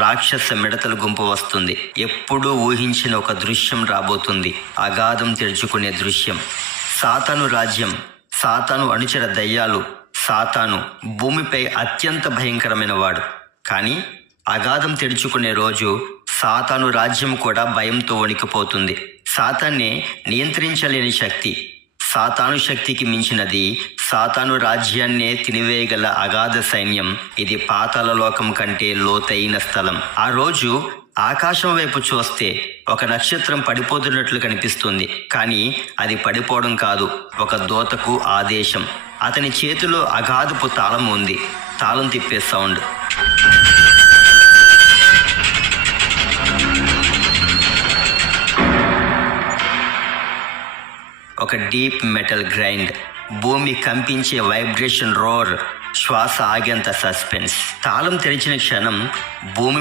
రాక్షస మిడతల గుంపు వస్తుంది. ఎప్పుడూ ఊహించిన ఒక దృశ్యం రాబోతుంది. అగాధం తెరుచుకునే దృశ్యం. సాతాను రాజ్యం, సాతాను అనుచర దయ్యాలు. సాతాను భూమిపై అత్యంత భయంకరమైన వాడు. కానీ అగాధం తెరుచుకునే రోజు సాతాను రాజ్యం కూడా భయంతో వణికిపోతుంది. సాతాన్ని నియంత్రించలేని శక్తి, సాతాను శక్తికి మించినది, సాతాను రాజ్యాన్నే తినివేయగల అగాధ సైన్యం. ఇది పాతాళ లోకం కంటే లోతైన స్థలం. ఆ రోజు ఆకాశం వైపు చూస్తే ఒక నక్షత్రం పడిపోతున్నట్లు కనిపిస్తుంది. కానీ అది పడిపోవడం కాదు, ఒక దూతకు ఆదేశం. అతని చేతిలో అగాధపు తాళం ఉంది. తాళం తిప్పే సౌండ్. ఒక డీప్ మెటల్ గ్రైండ్, భూమి కంపించే వైబ్రేషన్ రోర్, శ్వాస ఆగేంత సస్పెన్స్. తాళం తెరిచిన క్షణం భూమి